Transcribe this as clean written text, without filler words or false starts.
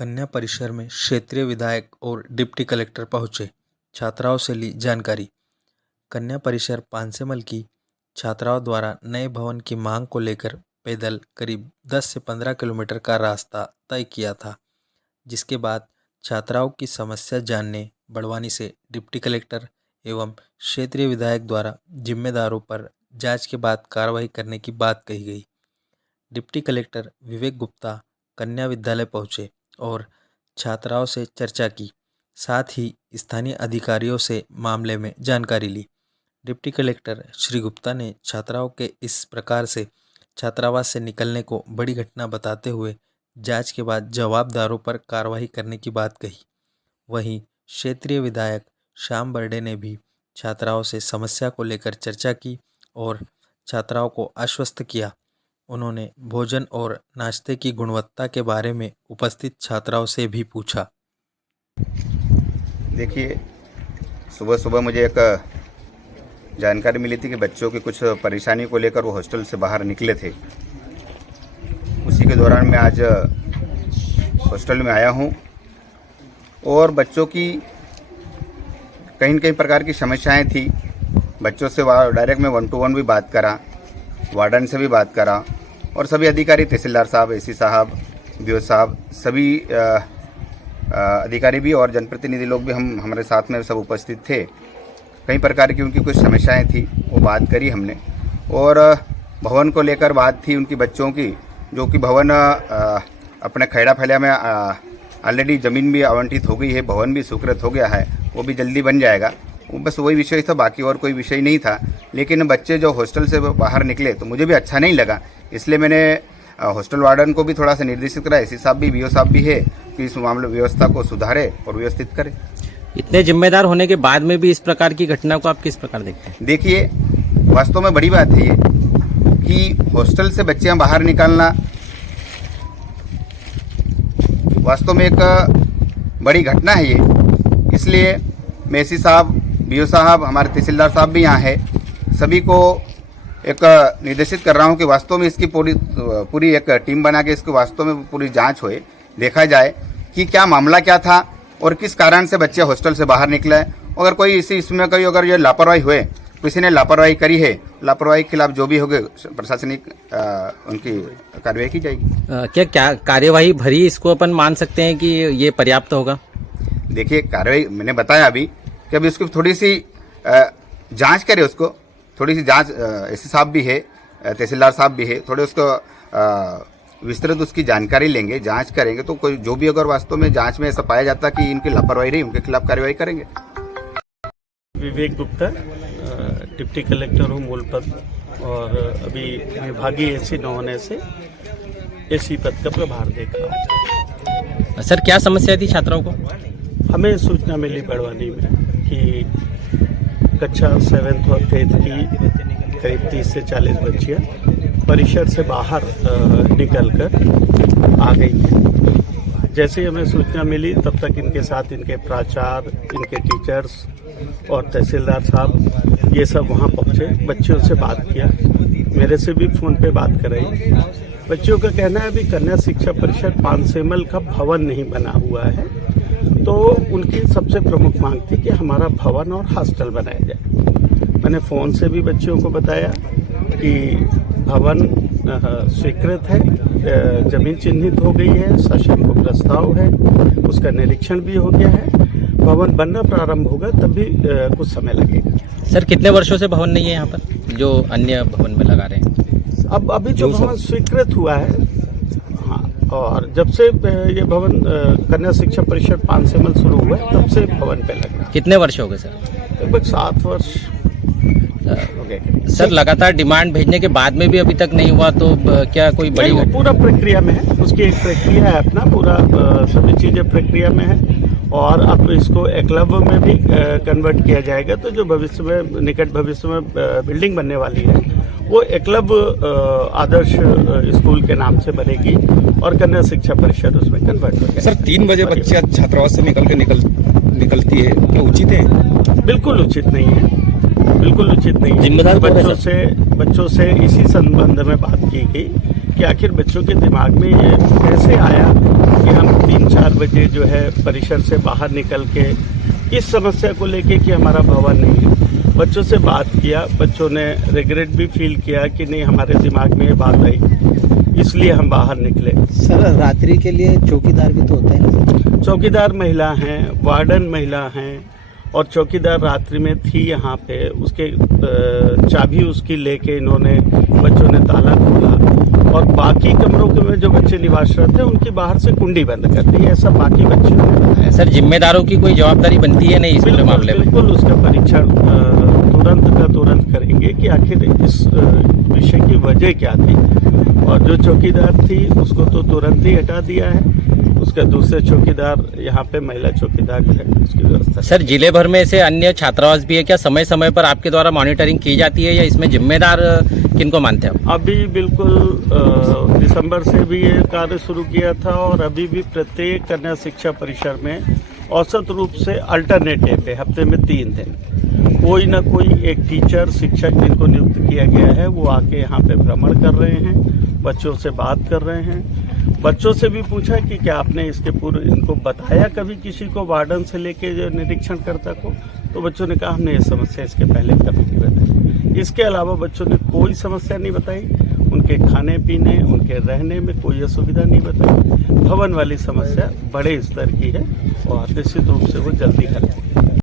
कन्या परिसर में क्षेत्रीय विधायक और डिप्टी कलेक्टर पहुंचे, छात्राओं से ली जानकारी। कन्या परिसर पांसेमल की छात्राओं द्वारा नए भवन की मांग को लेकर पैदल करीब 10 से 15 किलोमीटर का रास्ता तय किया था, जिसके बाद छात्राओं की समस्या जानने बड़वानी से डिप्टी कलेक्टर एवं क्षेत्रीय विधायक द्वारा जिम्मेदारों पर जांच के बाद कार्रवाई करने की बात कही गई। डिप्टी कलेक्टर विवेक गुप्ता कन्या विद्यालय पहुंचे और छात्राओं से चर्चा की, साथ ही स्थानीय अधिकारियों से मामले में जानकारी ली। डिप्टी कलेक्टर श्री गुप्ता ने छात्राओं के इस प्रकार से छात्रावास से निकलने को बड़ी घटना बताते हुए जांच के बाद जवाबदारों पर कार्रवाई करने की बात कही। वहीं क्षेत्रीय विधायक श्याम बर्डे ने भी छात्राओं से समस्या को लेकर चर्चा की और छात्राओं को आश्वस्त किया। उन्होंने भोजन और नाश्ते की गुणवत्ता के बारे में उपस्थित छात्राओं से भी पूछा। देखिए, सुबह सुबह मुझे एक जानकारी मिली थी कि बच्चों की कुछ परेशानी को लेकर वो हॉस्टल से बाहर निकले थे। उसी के दौरान मैं आज हॉस्टल में आया हूँ और बच्चों की कहीं न कहीं प्रकार की समस्याएं थी। बच्चों से डायरेक्ट मैं 1-to-1 भी बात करा, वार्डन से भी बात करा और सभी अधिकारी, तहसीलदार साहब, एसी साहब, बीओ साहब, सभी अधिकारी भी और जनप्रतिनिधि लोग भी हमारे साथ में सब उपस्थित थे। कई प्रकार की उनकी कुछ समस्याएं थी, वो बात करी हमने। और भवन को लेकर बात थी उनकी बच्चों की, जो कि भवन अपने खैड़ा फैला में ऑलरेडी ज़मीन भी आवंटित हो गई है, भवन भी स्वीकृत हो गया है, वो भी जल्दी बन जाएगा। वो बस वही विषय था, बाकी और कोई विषय नहीं था। लेकिन बच्चे जो हॉस्टल से बाहर निकले तो मुझे भी अच्छा नहीं लगा, इसलिए मैंने हॉस्टल वार्डन को भी थोड़ा सा निर्देशित करा, एसी साहब भी, बीओ साहब भी है कि इस मामले व्यवस्था को सुधारे और व्यवस्थित करे। इतने जिम्मेदार होने के बाद में भी इस प्रकार की घटना को आप किस प्रकार देखते हैं? देखिए, वास्तव में बड़ी बात है ये कि हॉस्टल से बच्चे बाहर निकालना वास्तव में एक बड़ी घटना है ये। इसलिए मैं एसी साहब, बीओ साहब, हमारे तहसीलदार साहब भी यहाँ है, सभी को एक निर्देशित कर रहा हूँ कि वास्तव में इसकी पूरी एक टीम बना के इसको वास्तव में पूरी जांच होए, देखा जाए कि क्या मामला क्या था और किस कारण से बच्चे हॉस्टल से बाहर निकले। अगर कोई इसमें कोई अगर ये लापरवाही हुए, किसी ने लापरवाही करी है, लापरवाही के खिलाफ जो भी होगे प्रशासनिक उनकी कार्रवाई की जाएगी। क्या कार्यवाही भरी इसको अपन मान सकते हैं कि ये पर्याप्त होगा? देखिए, कार्रवाई मैंने बताया अभी कि अभी उसकी थोड़ी सी जांच करे, उसको थोड़ी सी जांच, एसी साहब भी है, तहसीलदार साहब भी है, थोड़े उसको विस्तृत उसकी जानकारी लेंगे, जांच करेंगे, तो कोई जो भी अगर वास्तव में जांच में ऐसा पाया जाता कि इनकी लापरवाही रही, उनके खिलाफ कार्रवाई करेंगे। विवेक गुप्ता, डिप्टी कलेक्टर हूँ मूल पद, और अभी विभागीय एसी न होने से एसी पद का प्रभार देख रहा हूँ। सर, क्या समस्या थी छात्राओं को? हमें सूचना मिली बड़वानी में कि कक्षा 7th और 8th की करीब 30 से 40 बच्चियाँ परिसर से बाहर निकलकर आ गई हैं। जैसे ही हमें सूचना मिली तब तक इनके साथ इनके प्राचार्य, इनके टीचर्स और तहसीलदार साहब ये सब वहाँ पहुँचे, बच्चियों से बात किया, मेरे से भी फ़ोन पे बात कराई। बच्चियों का कहना है अभी कन्या शिक्षा परिषद पांसेमल का भवन नहीं बना हुआ है, तो उनकी सबसे प्रमुख मांग थी कि हमारा भवन और हॉस्टल बनाया जाए। मैंने फ़ोन से भी बच्चियों को बताया कि भवन स्वीकृत है, जमीन चिन्हित हो गई है, शासन को प्रस्ताव है, उसका निरीक्षण भी हो गया है, भवन बनना प्रारंभ होगा, तब भी कुछ समय लगेगा। सर, कितने वर्षों से भवन नहीं है यहाँ पर जो अन्य भवन में लगा रहे हैं? अब अभी जो भवन स्वीकृत हुआ है, हाँ, और जब से ये भवन कन्या शिक्षा परिषद पांसेमल शुरू हुआ है तब से भवन पे लग रहा है। कितने वर्ष हो गए सर? लगभग 7 वर्ष हो गए। सर, लगातार डिमांड भेजने के बाद में भी अभी तक नहीं हुआ, तो क्या कोई बड़ी? वो पूरा प्रक्रिया में है, उसकी एक प्रक्रिया है, अपना पूरा सभी चीज़ें प्रक्रिया में है, और अब इसको एकलव्य में भी कन्वर्ट किया जाएगा। तो जो भविष्य में, निकट भविष्य में बिल्डिंग बनने वाली है वो एकलव्य आदर्श स्कूल के नाम से बनेगी और कन्या शिक्षा परिषद उसमें कन्वर्ट हो जाएगी। सर, 3 बजे बच्चे छात्रावास से निकलती है, क्या उचित है? बिल्कुल उचित नहीं है, बिल्कुल उचित नहीं है। जिम्मेदार बच्चों से इसी संबंध में बात की गई कि आखिर बच्चों के दिमाग में ये कैसे आया कि हम 3-4 बजे जो है परिसर से बाहर निकल के इस समस्या को लेके कि हमारा भवन नहीं है, बच्चों से बात किया। बच्चों ने रिग्रेट भी फील किया कि नहीं, हमारे दिमाग में ये बात आई, इसलिए हम बाहर निकले। सर, रात्रि के लिए चौकीदार भी तो होते हैं ना? चौकीदार महिला हैं, वार्डन महिला हैं, और चौकीदार रात्रि में थी यहाँ पे। उसके चाबी उसकी लेके इन्होंने, बच्चों ने ताला खोला, और बाकी कमरों के में जो बच्चे निवासरत थे उनकी बाहर से कुंडी बंद कर दी। ऐसा बाकी बच्चों ने बताया। सर, जिम्मेदारों की कोई जवाबदारी बनती है नहीं इस पूरे मामले में? बिल्कुल, उसका परीक्षण तुरंत करेंगे कि आखिर इस विषय की वजह क्या थी, और जो चौकीदार थी उसको तो तुरंत ही हटा दिया है। उसका दूसरे चौकीदार, यहाँ पे महिला चौकीदार जो है उसकी व्यवस्था। सर, जिले भर में ऐसे अन्य छात्रावास भी है क्या? समय समय पर आपके द्वारा मॉनिटरिंग की जाती है, या इसमें जिम्मेदार किनको मानते हैं आप? अभी बिल्कुल दिसंबर से भी ये कार्य शुरू किया था, और अभी भी प्रत्येक कन्या शिक्षा परिसर में औसत रूप से अल्टरनेट डे पे हफ्ते में 3 दिन कोई ना कोई एक टीचर, शिक्षक जिनको नियुक्त किया गया है, वो आके यहाँ पे भ्रमण कर रहे हैं, बच्चों से बात कर रहे हैं। बच्चों से भी पूछा कि क्या आपने इसके पूर्व इनको बताया कभी किसी को, वार्डन से लेके जो निरीक्षणकर्ता को? तो बच्चों ने कहा हमने ये समस्या इसके पहले कभी नहीं बताई। इसके अलावा बच्चों ने कोई समस्या नहीं बताई। उनके खाने पीने, उनके रहने में कोई असुविधा नहीं बताई। भवन वाली समस्या बड़े स्तर की है और निश्चित रूप से वो जल्दी हल होगी।